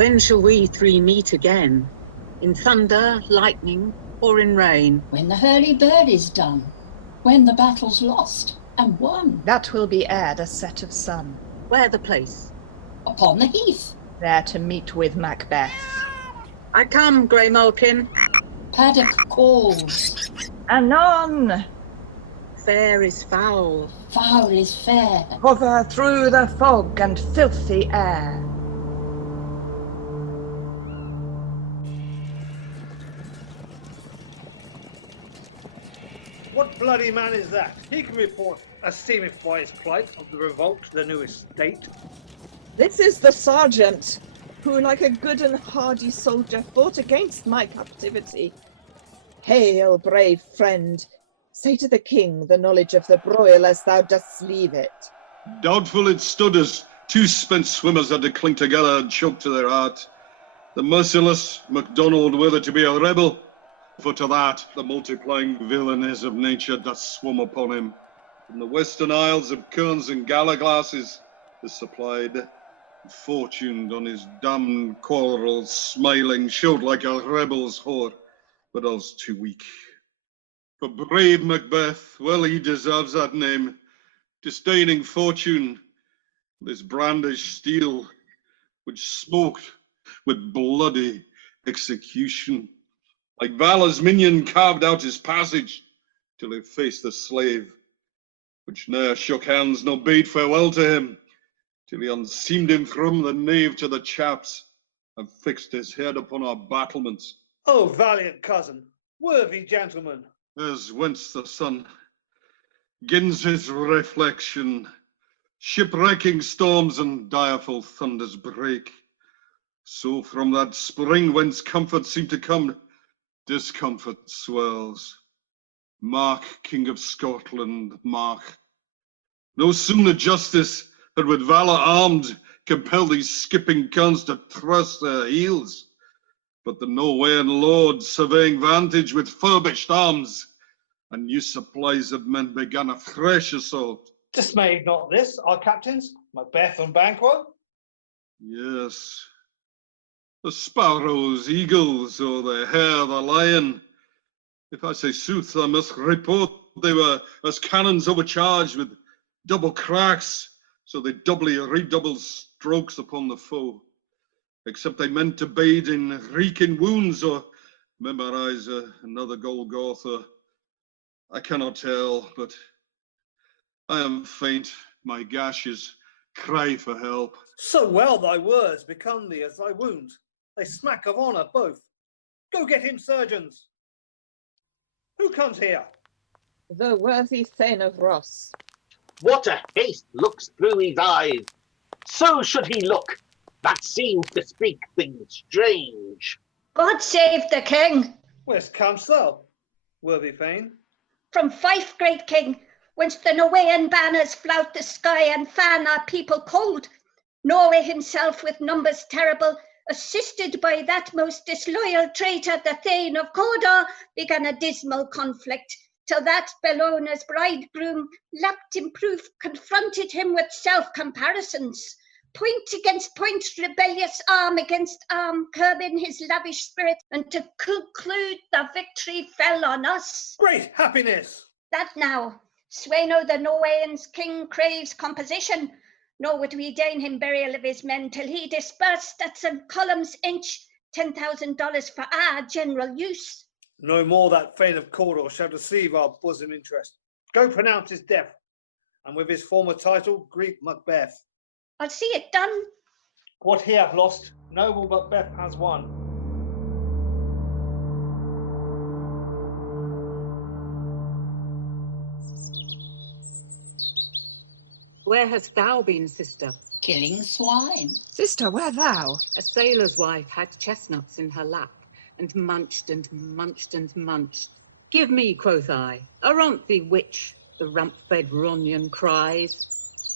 When shall we three meet again? In thunder, lightning, or in rain? When the hurly-bird is done, when the battle's lost and won. That will be ere the set of sun. Where the place? Upon the heath. There to meet with Macbeth. I come, Grey Malkin. Paddock calls. Anon! Fair is foul. Foul is fair. Hover through the fog and filthy air. What bloody man is that? He can report, as seemeth by his plight, of the revolt to the new estate. This is the sergeant, who, like a good and hardy soldier, fought against my captivity. Hail, brave friend. Say to the king the knowledge of the broil as thou dost leave it. Doubtful it stood as two spent swimmers had to cling together and choke to their heart. The merciless MacDonald whether to be a rebel, for to that the multiplying villainies of nature doth swum upon him. From the western isles of Kerns and Gallaglasses is supplied, and fortuned on his damned quarrels, smiling, showed like a rebel's whore, but all's too weak. For brave Macbeth, well he deserves that name, disdaining fortune, this brandished steel, which smoked with bloody execution. Like Valor's minion carved out his passage, till he faced the slave, which ne'er shook hands nor bade farewell to him, till he unseamed him from the nave to the chaps, and fixed his head upon our battlements. Oh, valiant cousin, worthy gentleman. As whence the sun gins his reflection, shipwrecking storms and direful thunders break, so from that spring whence comfort seemed to come, discomfort swells. Mark, King of Scotland, mark. No sooner justice had with valor armed compelled these skipping cunts to thrust their heels, but the Norwegian lord, surveying vantage with furbished arms, and new supplies of men began a fresh assault. Dismayed not this, our captains, Macbeth and Banquo? Yes, the sparrows, eagles, or the hare, the lion. If I say sooth, I must report they were as cannons overcharged with double cracks, so they doubly redoubled strokes upon the foe. Except they meant to bade in reeking wounds or memorize another Golgotha. I cannot tell, but I am faint. My gashes cry for help. So well thy words become thee as thy wound. They smack of honour both. Go get him, surgeons. Who comes here? The worthy Thane of Ross. What a haste looks through his eyes! So should he look, that seems to speak things strange. God save the king! Whence camest thou, worthy Thane? From Fife, great king, whence the Norwegian banners flout the sky and fan our people cold. Norway himself with numbers terrible, assisted by that most disloyal traitor, the Thane of Cawdor, began a dismal conflict, till that Bellona's bridegroom, lapped in proof, confronted him with self-comparisons. Point against point, rebellious arm against arm, curbing his lavish spirit, and to conclude the victory fell on us. Great happiness! That now, Sweno the Norwegian's king craves composition, nor would we deign him burial of his men till he dispersed at St. Column's Inch $10,000 for our general use. No more that Thane of Cawdor shall deceive our bosom interest. Go pronounce his death, and with his former title greet Macbeth. I'll see it done. What he hath lost, noble Macbeth has won. Where hast thou been, sister? Killing swine. Sister, where thou? A sailor's wife had chestnuts in her lap, and munched and munched and munched. Give me, quoth I, Aranthe witch, the rump-fed Ronion cries.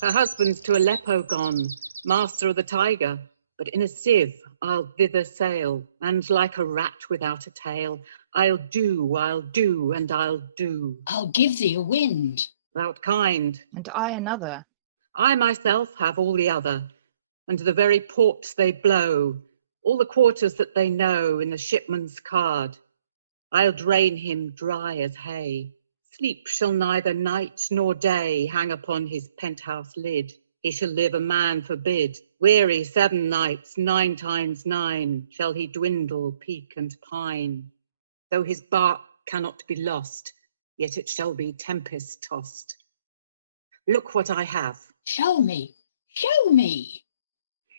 Her husband's to Aleppo gone, master of the tiger, but in a sieve I'll thither sail, and like a rat without a tail, I'll do, and I'll do. I'll give thee a wind. Thou'rt kind. And I another. I myself have all the other, and the very ports they blow, all the quarters that they know in the shipman's card. I'll drain him dry as hay. Sleep shall neither night nor day hang upon his penthouse lid. He shall live a man forbid. Weary 7 nights, 9 times 9, shall he dwindle, peak and pine. Though his bark cannot be lost, yet it shall be tempest tossed. Look what I have. Show me, show me.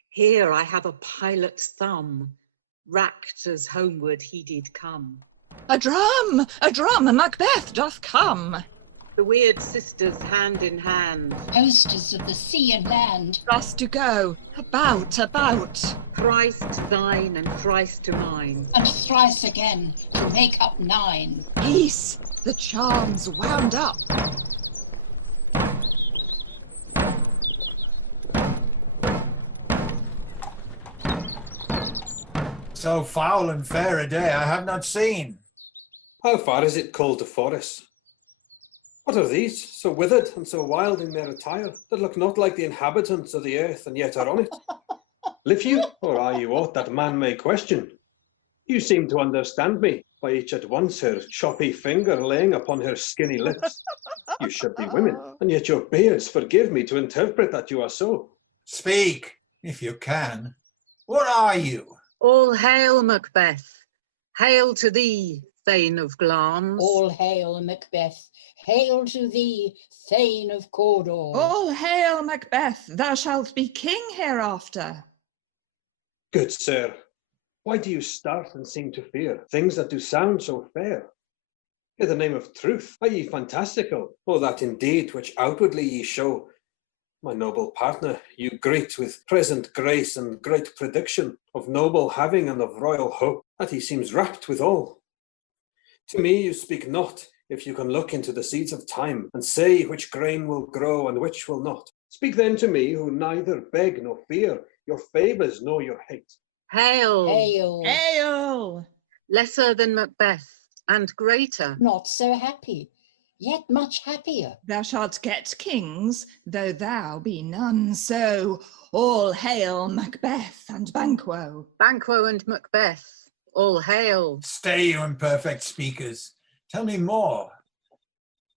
Here I have a pilot's thumb, racked as homeward he did come. A drum, Macbeth doth come. The weird sisters hand in hand, Hostess of the sea and land, Thus to go, about. thrice to thine and thrice to mine. and thrice again to make up 9. Peace, the charms wound up. So foul and fair a day I have not seen. How far is it called to Forres? What are these, so withered and so wild in their attire, that look not like the inhabitants of the earth, and yet are on it? Live you, or are you aught that man may question? You seem to understand me, by each at once her choppy finger laying upon her skinny lips. You should be women, and yet your beards forgive me to interpret that you are so. Speak, if you can. What are you? All hail, Macbeth. Hail to thee, Thane of Glamis. All hail, Macbeth. Hail to thee, Thane of Cawdor. All hail, Macbeth, thou shalt be king hereafter. Good sir, why do you start and seem to fear things that do sound so fair? In the name of truth, are ye fantastical, or that indeed which outwardly ye show? My noble partner, you greet with present grace and great prediction of noble having and of royal hope, that he seems rapt withal. To me you speak not, if you can look into the seeds of time, and say which grain will grow and which will not. Speak then to me, who neither beg nor fear your favours nor your hate. Hail. Hail. Hail! Lesser than Macbeth, and greater. Not so happy, yet much happier. Thou shalt get kings, though thou be none so. All hail, Macbeth and Banquo. Banquo and Macbeth, all hail. Stay, you imperfect speakers. Tell me more.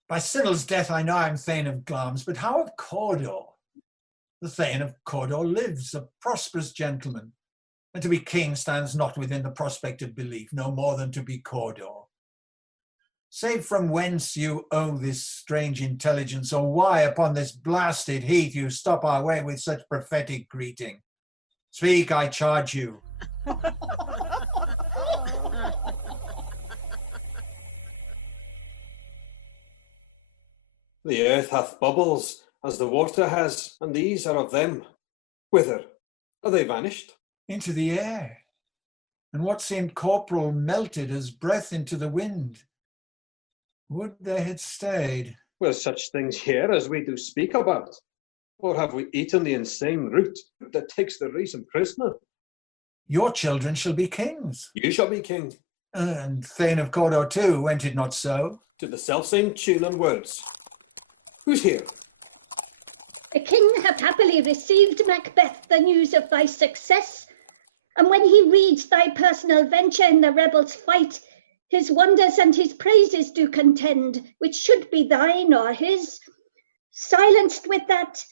By Sybil's death I know I am Thane of Glamis, but how of Cawdor? The Thane of Cawdor lives, a prosperous gentleman, and to be king stands not within the prospect of belief, no more than to be Cawdor. Say from whence you owe this strange intelligence, or why upon this blasted heath you stop our way with such prophetic greeting. Speak, I charge you. The earth hath bubbles, as the water has, and these are of them. Whither? Are they vanished? Into the air. And what seemed corporal melted as breath into the wind. Would they had stayed. Were such things here as we do speak about? Or have we eaten the insane root that takes the reason prisoner? Your children shall be kings. You shall be king. And Thane of Cawdor too, went it not so? To the selfsame tune and words. Who's here? The king hath happily received, Macbeth, the news of thy success, and when he reads thy personal venture in the rebels' fight, his wonders and his praises do contend, which should be thine or his. Silenced with that,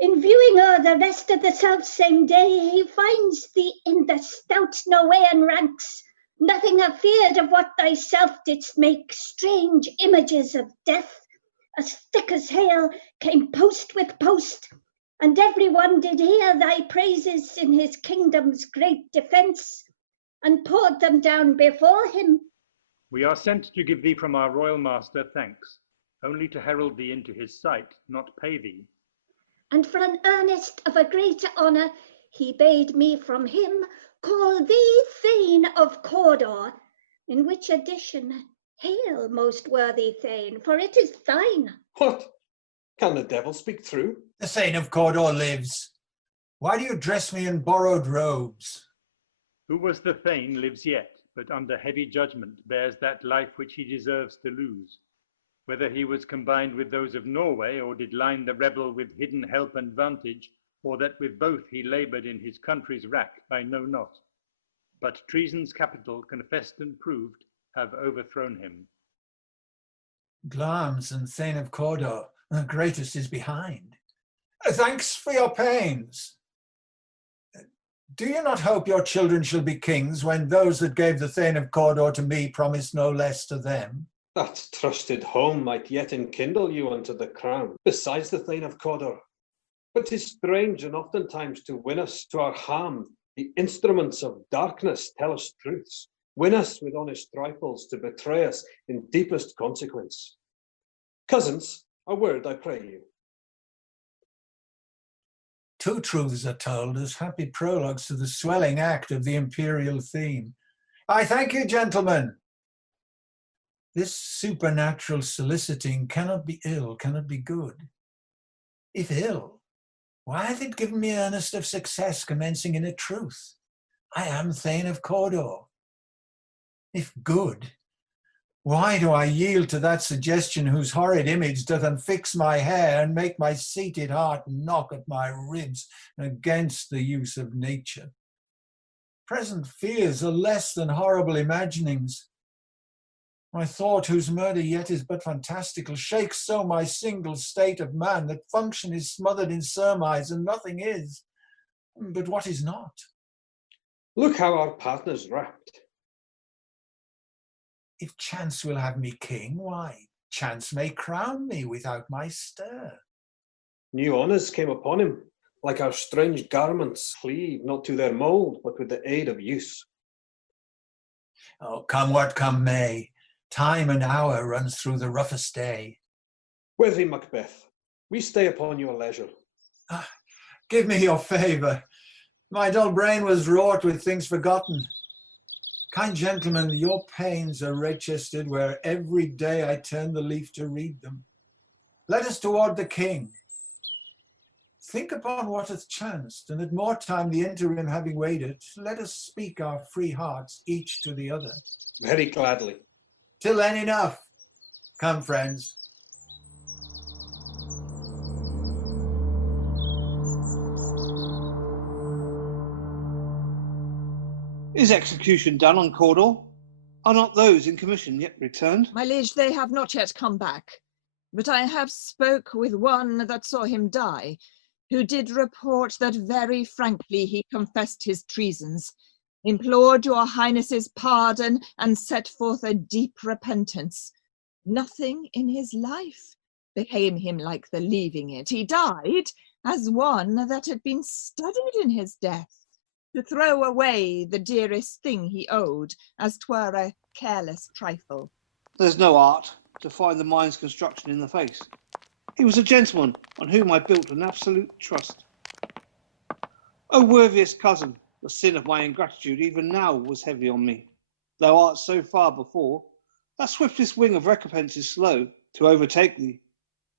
in viewing o'er the rest of the self-same day, he finds thee in the stout Norwegian ranks, nothing afeard of what thyself didst make, strange images of death, as thick as hail, came post with post, and every one did hear thy praises in his kingdom's great defence, and poured them down before him. We are sent to give thee from our royal master thanks, only to herald thee into his sight, not pay thee. And for an earnest of a greater honour, he bade me from him call thee Thane of Cawdor, in which addition, hail, most worthy Thane, for it is thine. What? Can the devil speak true? The Thane of Cawdor lives. Why do you dress me in borrowed robes? Who was the Thane lives yet, but under heavy judgment bears that life which he deserves to lose. Whether he was combined with those of Norway, or did line the rebel with hidden help and vantage, or that with both he laboured in his country's wrack, I know not. but treason's capital, confessed and proved, have overthrown him. Glamis and Thane of Cawdor, the greatest is behind. Thanks for your pains. Do you not hope your children shall be kings when those that gave the Thane of Cawdor to me promised no less to them? That trusted home might yet enkindle you unto the crown, besides the Thane of Cawdor. But 'tis strange, and oftentimes to win us to our harm, the instruments of darkness tell us truths, win us with honest trifles to betray us in deepest consequence. Cousins, a word, I pray you. Two truths are told as happy prologues to the swelling act of the imperial theme. I thank you, gentlemen. This supernatural soliciting cannot be ill, cannot be good. If ill, why hath it given me earnest of success commencing in a truth? I am Thane of Cawdor. If good, why do I yield to that suggestion whose horrid image doth unfix my hair and make my sated heart knock at my ribs against the use of nature? Present fears are less than horrible imaginings. My thought, whose murder yet is but fantastical, shakes so my single state of man that function is smothered in surmise and nothing is, but what is not. Look how our partner's rapt. If chance will have me king, why, chance may crown me without my stir. New honours came upon him, like our strange garments cleave not to their mould, but with the aid of use. Oh, come what come may, time and hour runs through the roughest day. Worthy Macbeth, we stay upon your leisure. Give me your favour. My dull brain was wrought with things forgotten. Kind gentlemen, your pains are registered where every day I turn the leaf to read them. Let us toward the king. Think upon what hath chanced, and at more time the interim having waited, let us speak our free hearts each to the other. Very gladly. Till then enough. Come, friends. Is execution done on Cawdor? Are not those in commission yet returned? My liege, they have not yet come back, but I have spoke with one that saw him die, who did report that very frankly he confessed his treasons, implored your highness's pardon, and set forth a deep repentance. Nothing in his life became him like the leaving it. He died as one that had been studied in his death, to throw away the dearest thing he owed, as 'twere a careless trifle. There's no art to find the mind's construction in the face. He was a gentleman on whom I built an absolute trust. O worthiest cousin, the sin of my ingratitude even now was heavy on me. Thou art so far before, that swiftest wing of recompense is slow to overtake thee.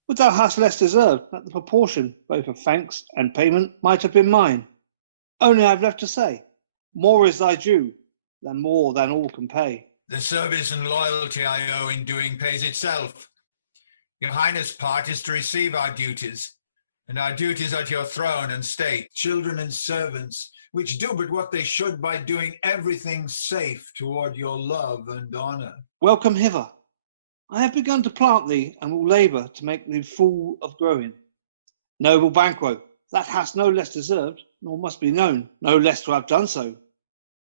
Would thou hast less deserved that the proportion, both of thanks and payment, might have been mine. Only I've left to say, more is thy due, than more than all can pay. The service and loyalty I owe in doing pays itself. Your highness' part is to receive our duties, and our duties at your throne and state, children and servants, which do but what they should by doing everything safe toward your love and honour. Welcome hither. I have begun to plant thee, and will labour to make thee full of growing. Noble Banquo, that hast no less deserved, nor must be known, no less to have done so.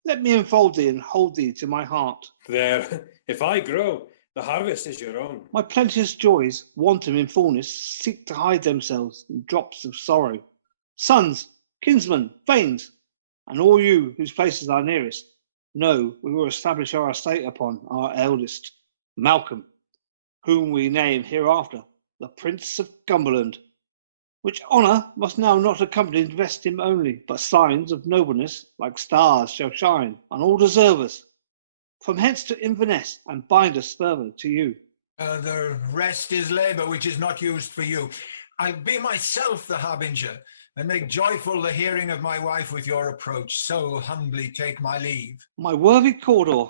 Let me enfold thee and hold thee to my heart. There, if I grow, the harvest is your own. My plenteous joys, wanton in fullness, seek to hide themselves in drops of sorrow. Sons, kinsmen, thanes, and all you whose places are nearest, know we will establish our estate upon our eldest, Malcolm, whom we name hereafter the Prince of Cumberland, which honour must now not accompany and vest him only, but signs of nobleness like stars shall shine on all deservers, from hence to Inverness, and bind us further to you. The rest is labour which is not used for you. I be myself the harbinger, and make joyful the hearing of my wife with your approach. So humbly take my leave. My worthy Cawdor,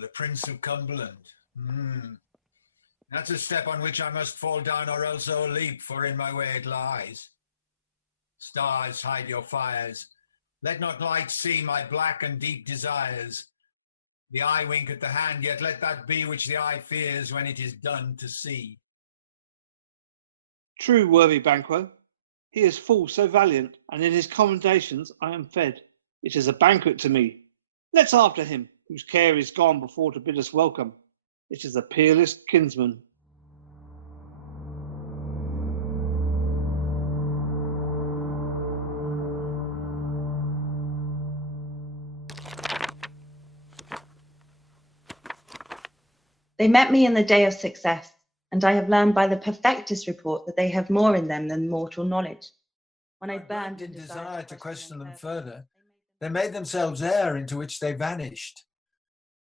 The Prince of Cumberland. That's a step on which I must fall down or else o'erleap, for in my way it lies. Stars, hide your fires. Let not light see my black and deep desires. The eye wink at the hand, yet let that be which the eye fears when it is done to see. True, worthy Banquo. He is full so valiant, and in his commendations I am fed. It is a banquet to me. Let's after him, whose care is gone before to bid us welcome. It is a peerless kinsman. They met me in the day of success, and I have learned by the perfectest report that they have more in them than mortal knowledge. When I burned in desire to question them further, they made themselves air into which they vanished.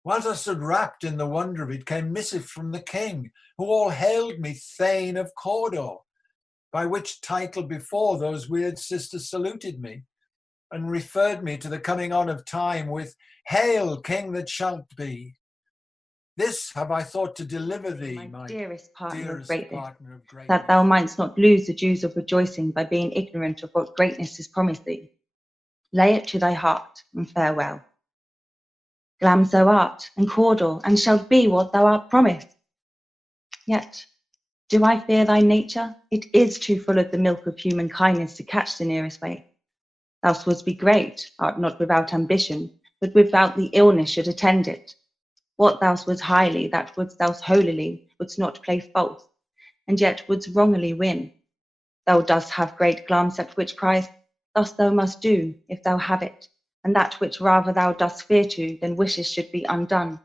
Whilst I stood wrapped in the wonder of it, came missive from the king, who all hailed me Thane of Cawdor, by which title before those weird sisters saluted me, and referred me to the coming on of time with, "Hail, king that shalt be." This have I thought to deliver thee, my dearest partner of partner of greatness, that thou mightst not lose the dews of rejoicing by being ignorant of what greatness is promised thee. Lay it to thy heart, and farewell. Glams thou art, and Cawdor, and shalt be what thou art promised. Yet, do I fear thy nature? It is too full of the milk of human kindness to catch the nearest way. Thou wouldst be great, art not without ambition, but without the illness should attend it. What thou wouldst highly, that wouldst thou holily, wouldst not play false, and yet wouldst wrongly win. Thou dost have great glance at which prize, thus thou must do, if thou have it, and that which rather thou dost fear to, than wishes should be undone.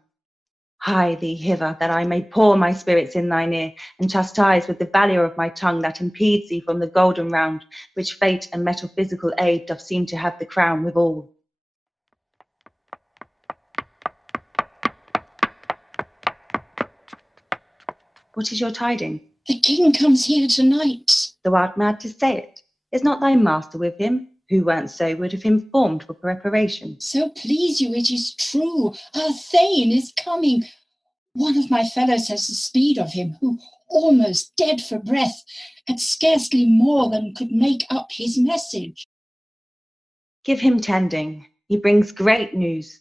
Hie thee hither, that I may pour my spirits in thine ear, and chastise with the valour of my tongue that impedes thee from the golden round, which fate and metaphysical aid doth seem to have the crown withal. What is your tiding? The king comes here tonight. Thou art mad to say it. Is not thy master with him? Who weren't so would have informed for preparation. So please you, it is true. Our Thane is coming. One of my fellows has the speed of him, who, almost dead for breath, had scarcely more than could make up his message. Give him tending. He brings great news.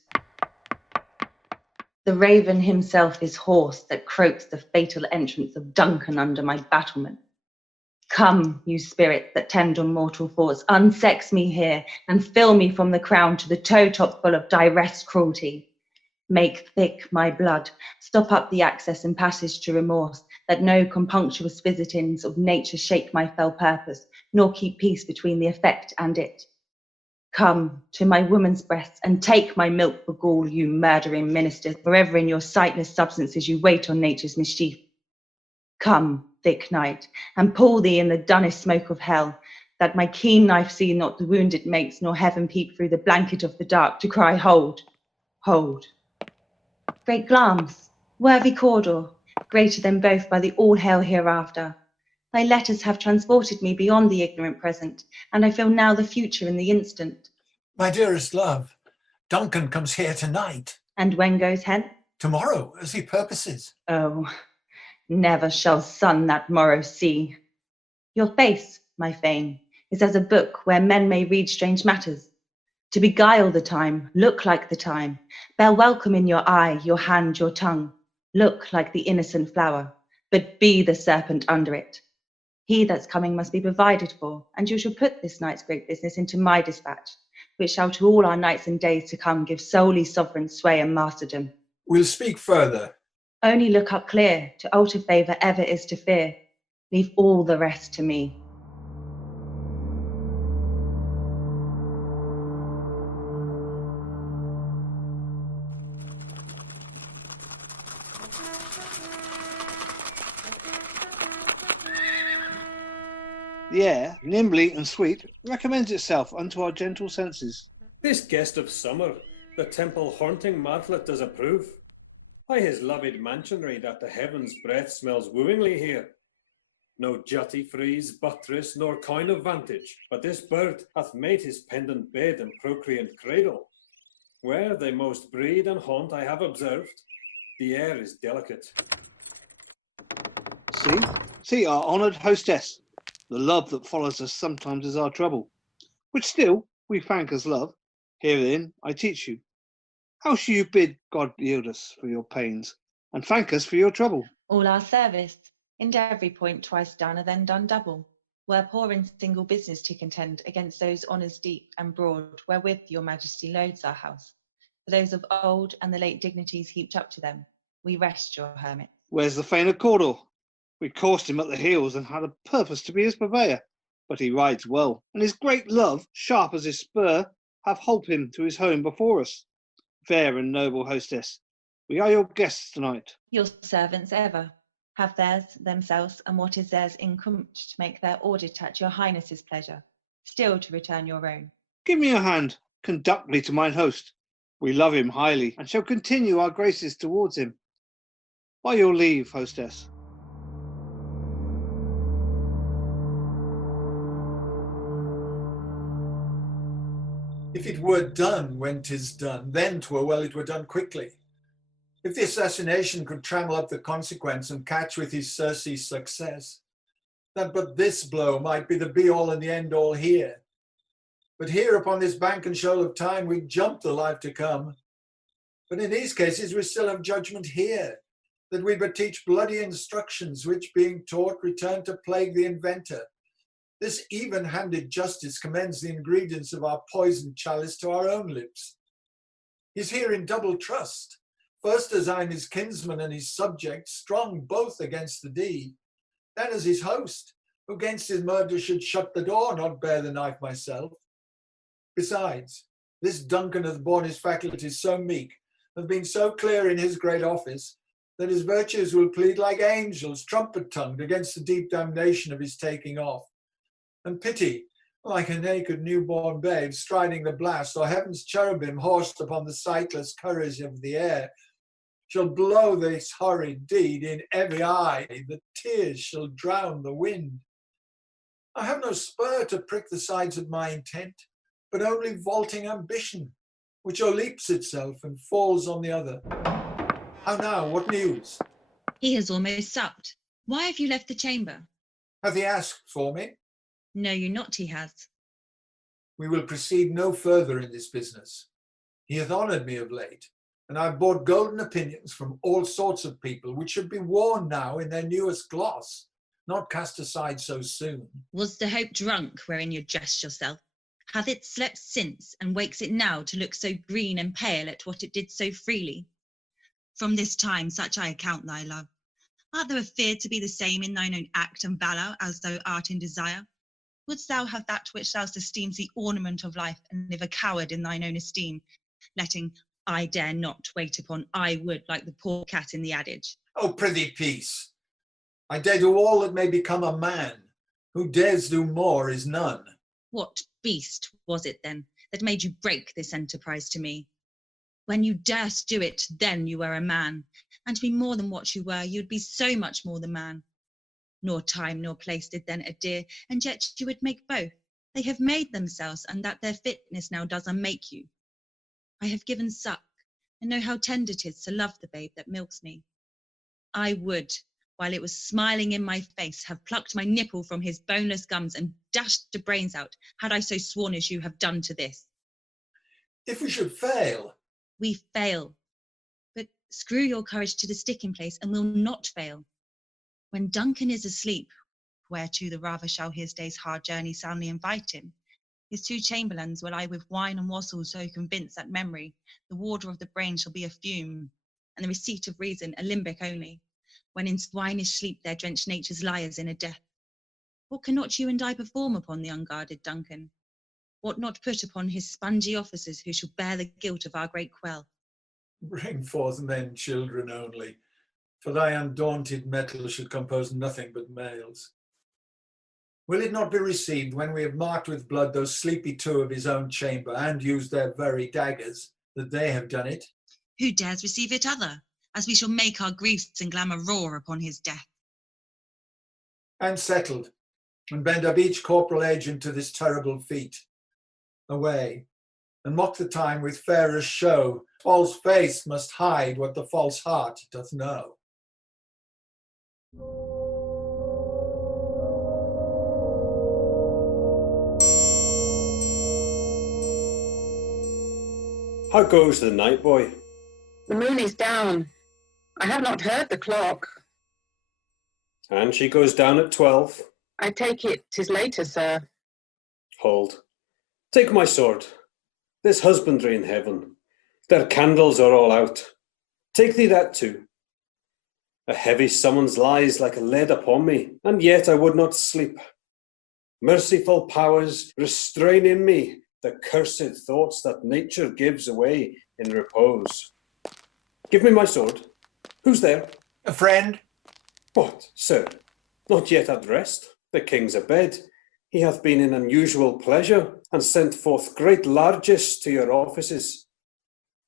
The raven himself is hoarse that croaks the fatal entrance of Duncan under my battlement. Come, you spirits that tend on mortal thoughts, unsex me here, and fill me from the crown to the toe-top full of direst cruelty. Make thick my blood, stop up the access and passage to remorse, that no compunctuous visitings of nature shake my fell purpose, nor keep peace between the effect and it. Come to my woman's breasts, and take my milk for gall, you murdering ministers, forever in your sightless substances you wait on nature's mischief. Come, thick night, and pull thee in the dunnest smoke of hell, that my keen knife see not the wound it makes, nor heaven peep through the blanket of the dark to cry, hold, hold. Great Glams, worthy Cawdor, greater than both by the all-hail hereafter. Thy letters have transported me beyond the ignorant present, and I feel now the future in the instant. My dearest love, Duncan comes here tonight. And when goes hence? Tomorrow, as he purposes. Oh, never shall sun that morrow see. Your face, my Thane, is as a book where men may read strange matters. To beguile the time, look like the time, bear welcome in your eye, your hand, your tongue. Look like the innocent flower, but be the serpent under it. He that's coming must be provided for, and you shall put this night's great business into my dispatch, which shall to all our nights and days to come give solely sovereign sway and masterdom. We'll speak further. Only look up clear, to alter favour ever is to fear. Leave all the rest to me. The air, nimbly and sweet, recommends itself unto our gentle senses. This guest of summer, the temple haunting martlet does approve. By his loved mansionry that the heaven's breath smells wooingly here. No jutty frieze, buttress, nor coign of vantage, but this bird hath made his pendant bed and procreant cradle. Where they most breed and haunt I have observed, the air is delicate. See our honoured hostess. The love that follows us sometimes is our trouble, which still we thank as love. Herein I teach you. How shall you bid God yield us for your pains, and thank us for your trouble? All our service, in every point twice done are then done double. We're poor in single business to contend against those honours deep and broad, wherewith your majesty loads our house. For those of old and the late dignities heaped up to them, we rest your hermits. Where's the Thane of Cawdor? We coursed him at the heels and had a purpose to be his purveyor, but he rides well, and his great love, sharp as his spur, have holp him to his home before us. Fair and noble hostess, we are your guests tonight. Your servants ever have theirs themselves, and what is theirs incumbent to make their audit at your highness's pleasure, still to return your own. Give me your hand, conduct me to mine host. We love him highly, and shall continue our graces towards him. By your leave, hostess. If it were done when 'tis done, then 'twere well it were done quickly. If the assassination could trammel up the consequence and catch with his surcease success, that but this blow might be the be-all and the end-all here. But here upon this bank and shoal of time we jump the life to come. But in these cases we still have judgment here, that we but teach bloody instructions, which being taught return to plague the inventor. This even-handed justice commends the ingredients of our poisoned chalice to our own lips. He's here in double trust. First as I'm his kinsman and his subject, strong both against the deed. Then as his host, who against his murder should shut the door, not bear the knife myself. Besides, this Duncan hath borne his faculties so meek, hath been so clear in his great office, that his virtues will plead like angels, trumpet-tongued, against the deep damnation of his taking off. And pity, like a naked newborn babe striding the blast, or heaven's cherubim horsed upon the sightless courage of the air, shall blow this horrid deed in every eye, the tears shall drown the wind. I have no spur to prick the sides of my intent, but only vaulting ambition, which o'erleaps itself and falls on the other. How now, what news? He has almost supped. Why have you left the chamber? Hath he asked for me? Know you not he has. We will proceed no further in this business. He hath honoured me of late, and I have bought golden opinions from all sorts of people, which should be worn now in their newest gloss, not cast aside so soon. Was the hope drunk wherein you dressed yourself? Hath it slept since, and wakes it now to look so green and pale at what it did so freely? From this time such I account thy love. Art thou afeard to be the same in thine own act and valour as thou art in desire? Wouldst thou have that which thou esteemest the ornament of life, and live a coward in thine own esteem, letting I dare not wait upon I would, like the poor cat in the adage? Oh, prithee, peace. I dare do all that may become a man. Who dares do more is none. What beast was it then that made you break this enterprise to me? When you durst do it, then you were a man, and to be more than what you were, you'd be so much more than man. Nor time nor place did then adhere, and yet you would make both. They have made themselves, and that their fitness now does unmake you. I have given suck, and know how tender 'tis to love the babe that milks me. I would, while it was smiling in my face, have plucked my nipple from his boneless gums and dashed the brains out, had I so sworn as you have done to this. If we should fail? We fail. But screw your courage to the sticking place, and we'll not fail. When Duncan is asleep, whereto the rather shall his day's hard journey soundly invite him, his two chamberlains will I with wine and wassail so convince that memory, the warder of the brain, shall be a fume, and the receipt of reason a limbic only, when in swinish sleep their drenched natures lie as in a death. What cannot you and I perform upon the unguarded Duncan? What not put upon his spongy officers who shall bear the guilt of our great quell? Bring forth men, children only, for thy undaunted metal should compose nothing but males. Will it not be received when we have marked with blood those sleepy two of his own chamber, and used their very daggers, that they have done it? Who dares receive it other, as we shall make our griefs and glamour roar upon his death? And settled, and bend up each corporal agent to this terrible feat. Away, and mock the time with fairest show. False face must hide what the false heart doth know. How goes the night, boy? The moon is down. I have not heard the clock. And she goes down at 12. I take it 'tis later, sir. Hold. Take my sword. There's husbandry in heaven. Their candles are all out. Take thee that too. A heavy summons lies like a lead upon me, and yet I would not sleep. Merciful powers, restrain in me the cursed thoughts that nature gives away in repose. Give me my sword. Who's there? A friend. What, sir? Not yet at rest? The king's abed. He hath been in unusual pleasure, and sent forth great largesse to your offices.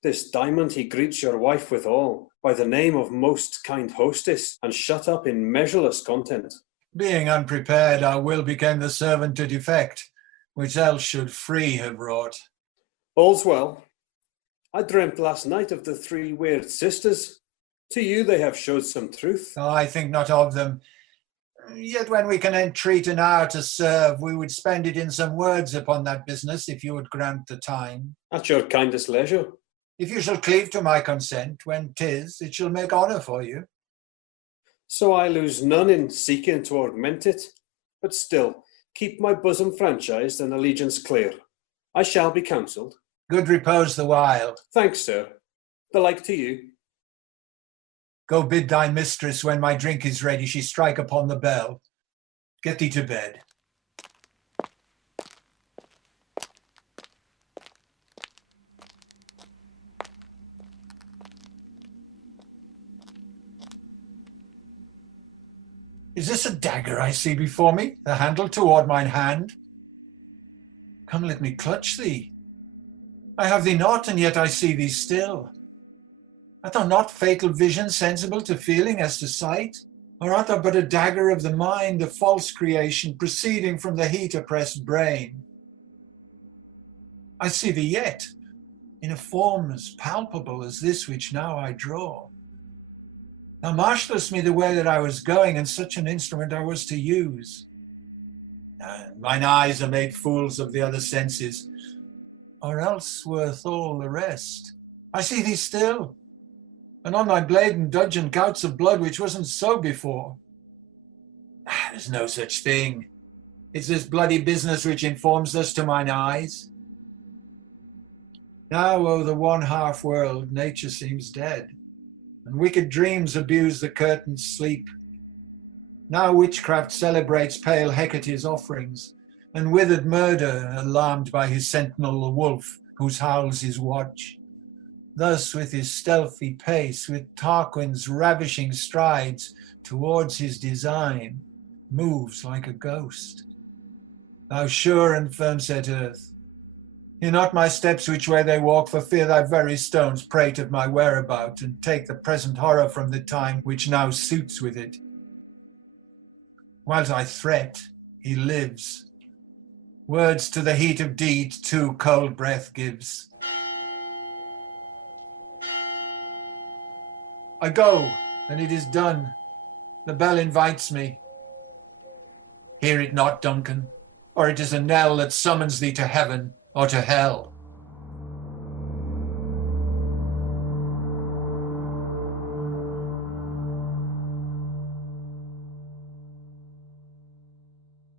This diamond he greets your wife withal, by the name of most kind hostess, and shut up in measureless content. Being unprepared, our will became the servant to defect, which else should free have wrought. All's well. I dreamt last night of the 3 weird sisters. To you they have showed some truth. Oh, I think not of them. Yet when we can entreat an hour to serve, we would spend it in some words upon that business, if you would grant the time. At your kindest leisure. If you shall cleave to my consent, when 'tis, it shall make honour for you. So I lose none in seeking to augment it, but still keep my bosom franchised and allegiance clear. I shall be counselled. Good repose the while. Thanks, sir. The like to you. Go bid thy mistress, when my drink is ready, she strike upon the bell. Get thee to bed. Is this a dagger I see before me, the handle toward mine hand? Come, let me clutch thee. I have thee not, and yet I see thee still. Art thou not fatal vision, sensible to feeling as to sight? Or art thou but a dagger of the mind, a false creation, proceeding from the heat-oppressed brain? I see thee yet, in a form as palpable as this which now I draw. Thou marshalest me the way that I was going, and such an instrument I was to use. Mine eyes are made fools of the other senses, or else worth all the rest. I see thee still, and on my blade and dudgeon gouts of blood, which wasn't so before. There's no such thing. It's this bloody business which informs us to mine eyes. Now, o'er the one half world, nature seems dead, and wicked dreams abuse the curtained sleep. Now witchcraft celebrates pale Hecate's offerings, and withered murder, alarmed by his sentinel wolf, whose howls his watch. Thus, with his stealthy pace, with Tarquin's ravishing strides, towards his design, moves like a ghost. Thou sure and firm-set earth, hear not my steps which way they walk, for fear thy very stones prate of my whereabout, and take the present horror from the time which now suits with it. Whiles I threat, he lives. Words to the heat of deed too cold breath gives. I go, and it is done. The bell invites me. Hear it not, Duncan, or it is a knell that summons thee to heaven or to hell.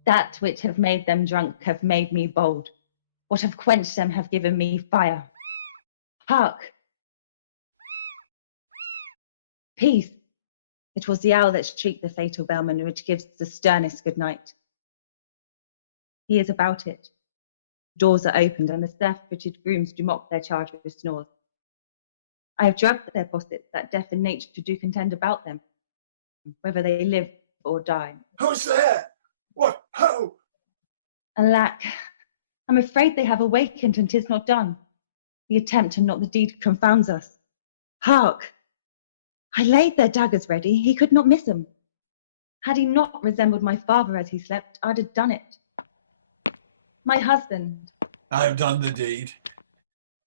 That which have made them drunk have made me bold. What have quenched them have given me fire. Hark! Peace! It was the owl that shrieked the fatal bellman, which gives the sternest good night. He is about it. Doors are opened, and the surfeited grooms do mock their charge with snores. I have drugged their posset, that death and nature do contend about them, whether they live or die. Who's there? What? Ho! Alack, I'm afraid they have awakened, and 'tis not done. The attempt and not the deed confounds us. Hark! I laid their daggers ready, he could not miss 'em. Had he not resembled my father as he slept, I'd have done it. My husband. I have done the deed.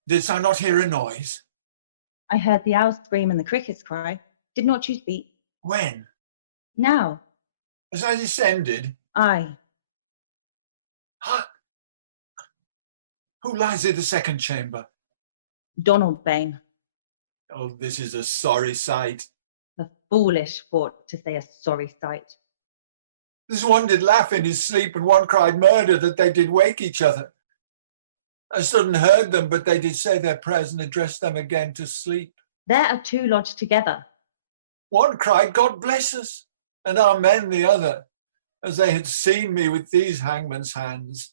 Didst thou not hear a noise? I heard the owl scream and the crickets cry. Did not you speak? When? Now. As I descended? Aye. Hark! Who lies in the second chamber? Donald Bain. Oh, this is a sorry sight. A foolish thought to say a sorry sight. This one did laugh in his sleep, and one cried murder that they did wake each other. I stood and heard them, but they did say their prayers and addressed them again to sleep. There are two lodged together. One cried, God bless us, and amen the other, as they had seen me with these hangman's hands.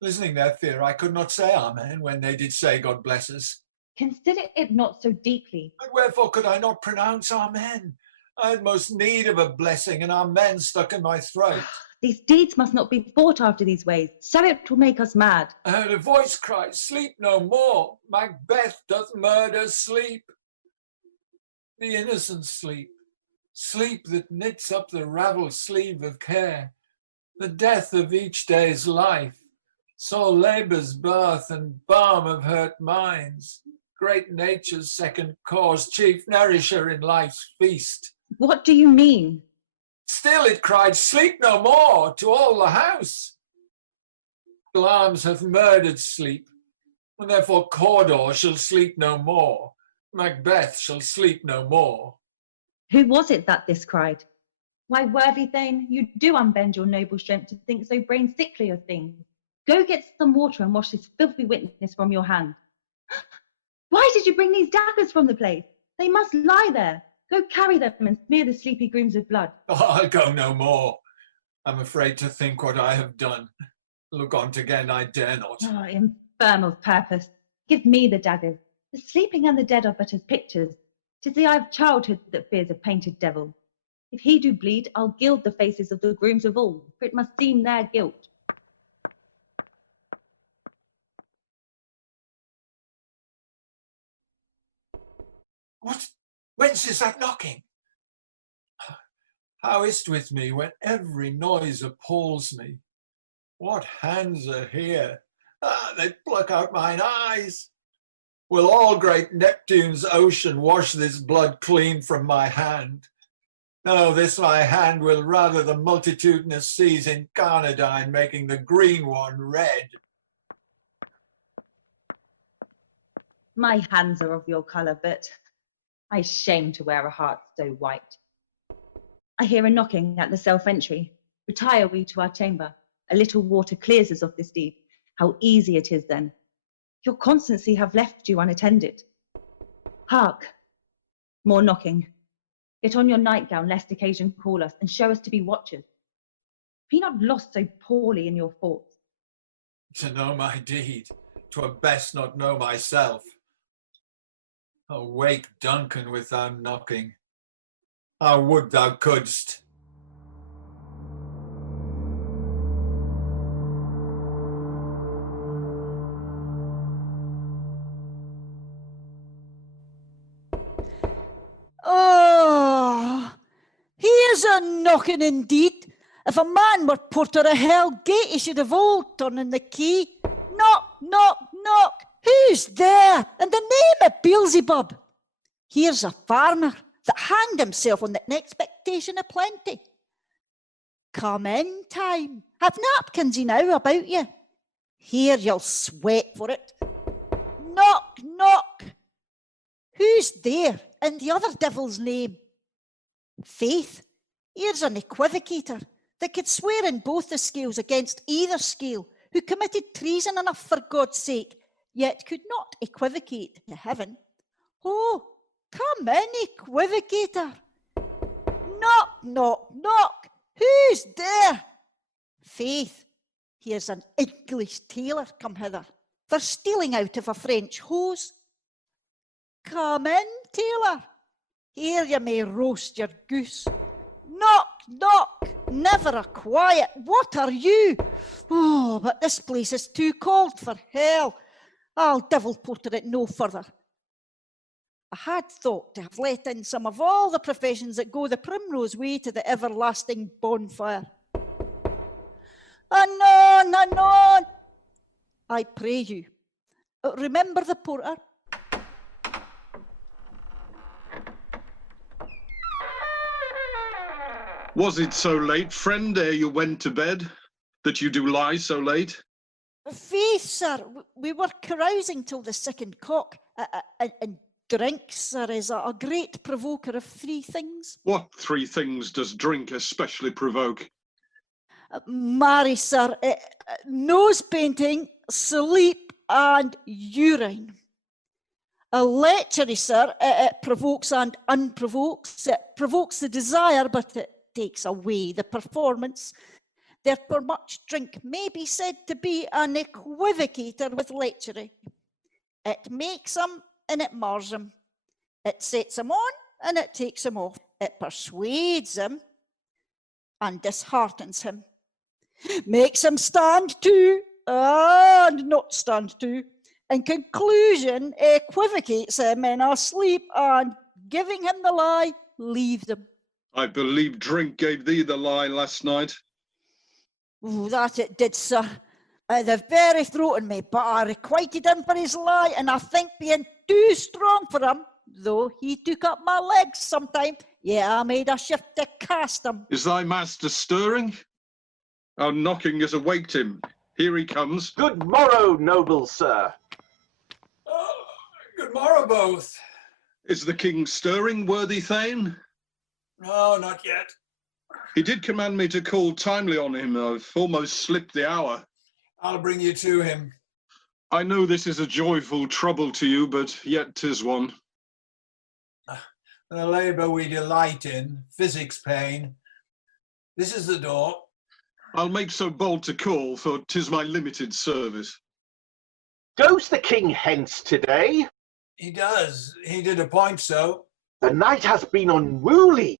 Listening their fear, I could not say amen when they did say God bless us. Consider it not so deeply. But wherefore could I not pronounce amen? I had most need of a blessing, and amen stuck in my throat. These deeds must not be fought after these ways, so it will make us mad. I heard a voice cry, sleep no more. Macbeth doth murder sleep. The innocent sleep, sleep that knits up the ravelled sleeve of care, the death of each day's life, sore labour's birth and balm of hurt minds, great nature's second cause, chief nourisher in life's feast. What do you mean? Still it cried, sleep no more, to all the house. Glamis hath murdered sleep, and therefore Cawdor shall sleep no more. Macbeth shall sleep no more. Who was it that this cried? Why, worthy Thane, you do unbend your noble strength to think so brain sickly of things. Go get some water and wash this filthy witness from your hand. Why did you bring these daggers from the place? They must lie there. Go carry them and smear the sleepy grooms with blood. Oh, I'll go no more. I'm afraid to think what I have done. Look on't again, I dare not. Oh, infirm of purpose. Give me the daggers. The sleeping and the dead are but as pictures. 'Tis the eye of childhood that fears a painted devil. If he do bleed, I'll gild the faces of the grooms of all, for it must seem their guilt. What? Whence is that knocking? How is't with me when every noise appalls me? What hands are here? Ah, they pluck out mine eyes. Will all great Neptune's ocean wash this blood clean from my hand? No, this my hand will rather the multitudinous seas incarnadine, making the green one red. My hands are of your colour, but I shame to wear a heart so white. I hear a knocking at the self-entry. Retire we to our chamber. A little water clears us of this deed. How easy it is then. Your constancy have left you unattended. Hark! More knocking. Get on your nightgown, lest occasion call us, and show us to be watchers. Be not lost so poorly in your thoughts. To know my deed, 'twere best not know myself. Awake, Duncan, with thy knocking. I would thou couldst. Oh, here's a knocking indeed. If a man were porter of hell gate, he should have old turning the key. Knock, knock, knock. Who's there? In the name of Beelzebub? Here's a farmer that hanged himself on the expectation of plenty. Come in, time. Have napkins enow about you. Here you'll sweat for it. Knock, knock. Who's there in the other devil's name? Faith, here's an equivocator that could swear in both the scales against either scale, who committed treason enough for God's sake, yet could not equivocate to heaven. Oh, come in, equivocator. Knock, knock, knock. Who's there? Faith, here's an English tailor come hither for stealing out of a French hose. Come in, tailor. Here you may roast your goose. Knock, knock. Never a quiet. What are you? Oh, but this place is too cold for hell. I'll devil porter it no further. I had thought to have let in some of all the professions that go the primrose way to the everlasting bonfire. Anon, anon. I pray you, remember the porter. Was it so late, friend, ere you went to bed, that you do lie so late? Faith, sir, we were carousing till the second cock, and drink, sir, is a great provoker of three things. What three things does drink especially provoke? Marry, sir, nose painting, sleep, and urine. A lechery, sir, it provokes and unprovokes. It provokes the desire, but it takes away the performance. Therefore, much drink may be said to be an equivocator with lechery. It makes him and it mars him. It sets him on and it takes him off. It persuades him and disheartens him. Makes him stand to and not stand to. In conclusion, equivocates him in a sleep and, giving him the lie, leaves him. I believe drink gave thee the lie last night. Oh, that it did, sir. The very throat in me, but I requited him for his lie, and I think being too strong for him, though he took up my legs sometime, yeah, I made a shift to cast him. Is thy master stirring? Our knocking has awaked him. Here he comes. Good morrow, noble sir. Good morrow, both. Is the king stirring, worthy Thane? No, not yet. He did command me to call timely on him. I've almost slipped the hour. I'll bring you to him. I know this is a joyful trouble to you, but yet 'tis one. The labour we delight in, physics pain. This is the door. I'll make so bold to call, for 'tis my limited service. Goes the king hence today? He does. He did appoint so. The night has been unruly.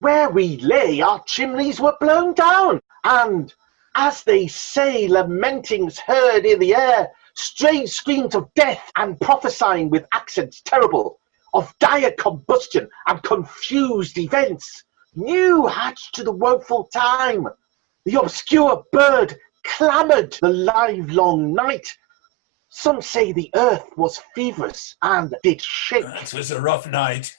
Where we lay, our chimneys were blown down, and, as they say, lamentings heard in the air, strange screams of death, and prophesying with accents terrible, of dire combustion and confused events, new hatched to the woeful time. The obscure bird clamoured the livelong night. Some say the earth was feverish and did shake. It was a rough night.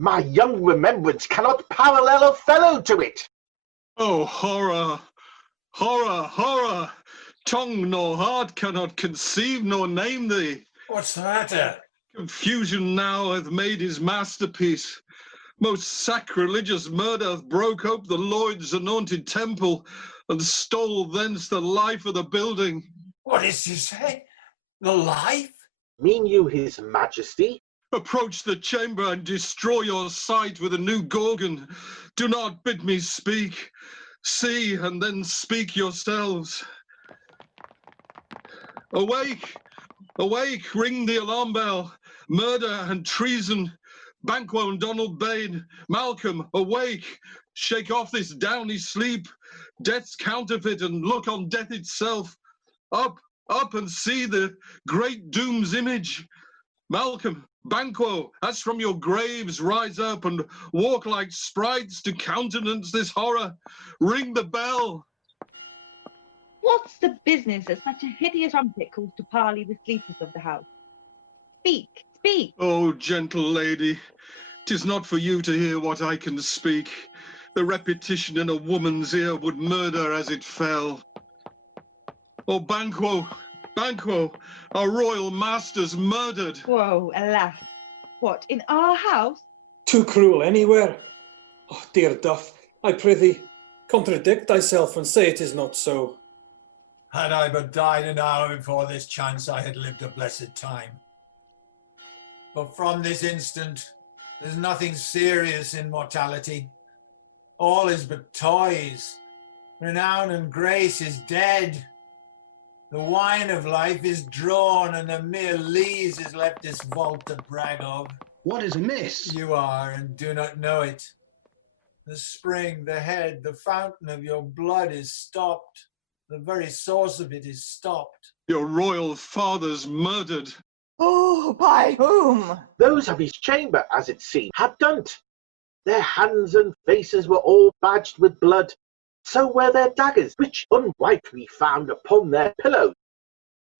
My young remembrance cannot parallel a fellow to it. Oh, horror! Horror! Horror! Tongue nor heart cannot conceive nor name thee. What's the matter? Confusion now hath made his masterpiece. Most sacrilegious murder hath broke ope the Lord's anointed temple, and stole thence the life of the building. What is you say? The life? Mean you his majesty? Approach the chamber and destroy your sight with a new Gorgon. Do not bid me speak. See, and then speak yourselves. Awake! Awake! Ring the alarm bell. Murder and treason. Banquo and Donald Bane. Malcolm, awake! Shake off this downy sleep. Death's counterfeit, and look on death itself. Up, up, and see the great doom's image. Malcolm, Banquo, as from your graves rise up and walk like sprites to countenance this horror. Ring the bell. What's the business of such a hideous rumpet calls to parley the sleepers of the house? Speak, speak. Oh, gentle lady, 'tis not for you to hear what I can speak. The repetition in a woman's ear would murder as it fell. Oh, Banquo, Banquo, our royal master's murdered. Woe, alas. What, in our house? Too cruel anywhere. Oh, dear Duff, I prithee, contradict thyself and say it is not so. Had I but died an hour before this chance, I had lived a blessed time. But from this instant, there's nothing serious in mortality. All is but toys. Renown and grace is dead. The wine of life is drawn, and a mere lees is left this vault to brag of. What is amiss? You are, and do not know it. The spring, the head, the fountain of your blood is stopped. The very source of it is stopped. Your royal father's murdered. Oh, by whom? Those of his chamber, as it seemed, had done't. Their hands and faces were all badged with blood. So were their daggers, which unwiped we found upon their pillows.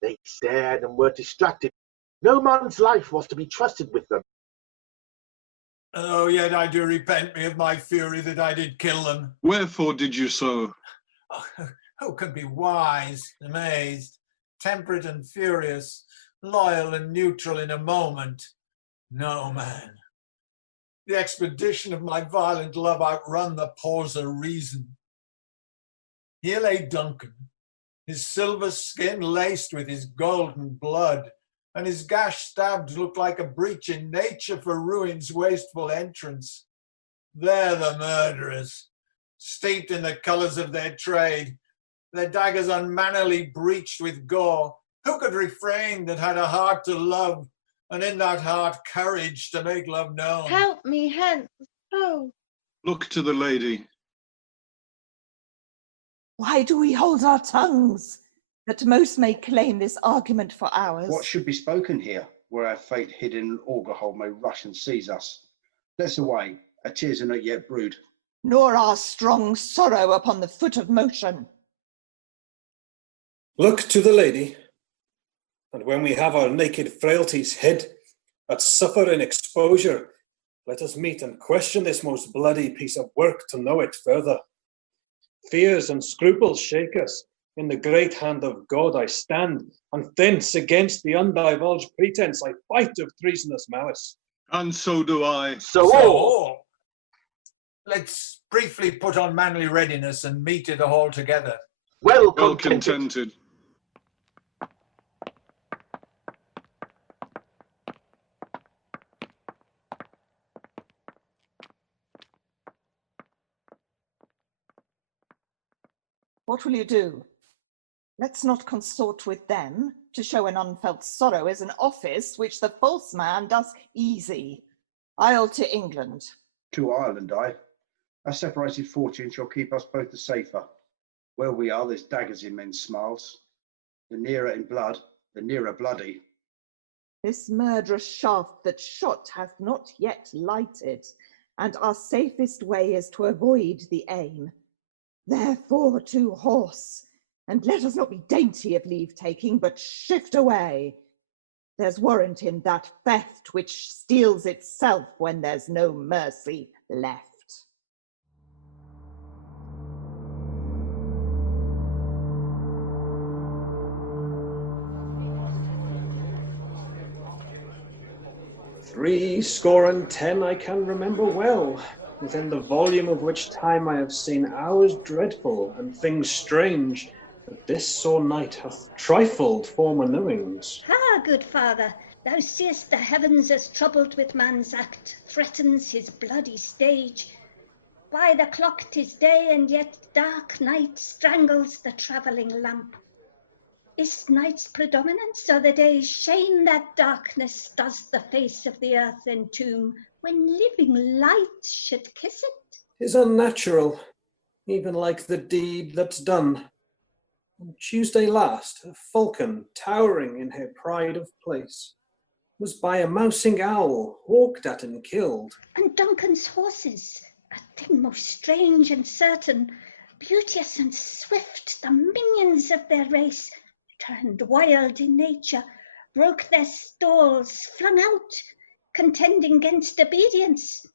They stared and were distracted. No man's life was to be trusted with them. Oh, yet I do repent me of my fury that I did kill them. Wherefore did you so? Oh, who could be wise, amazed? temperate and furious, loyal and neutral in a moment. No, man. The expedition of my violent love outrun the pause of reason. Here lay Duncan, his silver skin laced with his golden blood, and his gash stabbed looked like a breach in nature for ruin's wasteful entrance. There the murderers, steeped in the colours of their trade, their daggers unmannily breached with gore. Who could refrain that had a heart to love, and in that heart courage to make love known? Help me hence. Oh. Look to the lady. Why do we hold our tongues? That most may claim this argument for ours. What should be spoken here, where our fate hidden in an auger hole may rush and seize us? Let's away, our tears are not yet brewed. Nor our strong sorrow upon the foot of motion. Look to the lady, and when we have our naked frailties hid, that suffer in exposure, let us meet and question this most bloody piece of work to know it further. Fears and scruples shake us. In the great hand of God I stand, and thence against the undivulged pretense I fight of treasonous malice. And so do I. So all. Let's briefly put on manly readiness and meet it all together. Well contented. What will you do? Let's not consort with them. To show an unfelt sorrow is an office which the false man does easy. I'll to England. To Ireland I. Our separated fortune shall keep us both the safer. Where we are, there's daggers in men's smiles. The nearer in blood, the nearer bloody. This murderous shaft that shot hath not yet lighted, and our safest way is to avoid the aim. Therefore to horse, and let us not be dainty of leave-taking, but shift away. There's warrant in that theft which steals itself when there's no mercy left. Threescore and 10 I can remember well, within the volume of which time I have seen hours dreadful and things strange, that this sore night hath trifled former knowings. Ha, good father, thou seest the heavens as troubled with man's act, threatens his bloody stage. By the clock 'tis day, and yet dark night strangles the travelling lamp. Is night's predominance or the day's shame that darkness does the face of the earth entomb, when living light should kiss it? 'Tis unnatural, even like the deed that's done. On Tuesday last, a falcon, towering in her pride of place, was by a mousing owl hawked at and killed. And Duncan's horses, a thing most strange and certain, beauteous and swift, the minions of their race, turned wild in nature, broke their stalls, flung out, contending 'gainst obedience,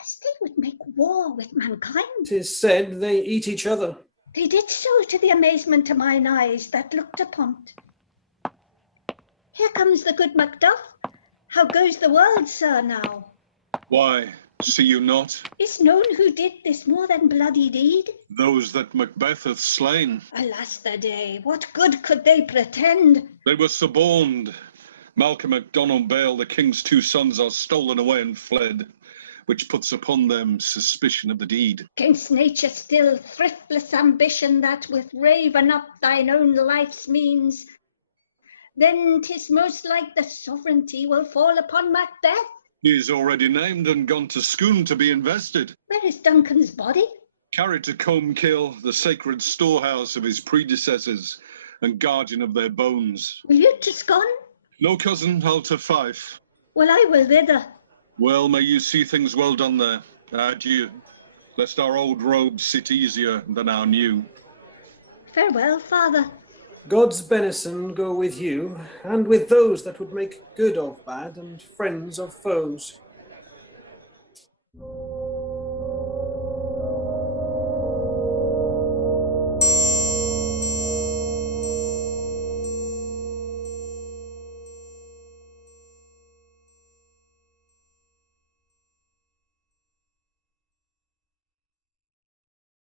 as they would make war with mankind. 'Tis said they eat each other. They did so to the amazement of mine eyes that looked upon't. Here comes the good Macduff. How goes the world, sir, now? Why, see you not? Is known who did this more than bloody deed? Those that Macbeth hath slain. Alas the day, what good could they pretend? They were suborned. Malcolm MacDonald Bale, the king's 2 sons, are stolen away and fled, which puts upon them suspicion of the deed. 'Gainst nature still, thriftless ambition that with raven up thine own life's means. Then 'tis most like the sovereignty will fall upon Macbeth. He is already named and gone to Scone to be invested. Where is Duncan's body? Carried to Combekill, the sacred storehouse of his predecessors and guardian of their bones. Will you to Scone? No, cousin, I'll to Fife. Well, I will thither. Well, may you see things well done there. Adieu, lest our old robes sit easier than our new. Farewell, father. God's benison go with you, and with those that would make good of bad and friends of foes.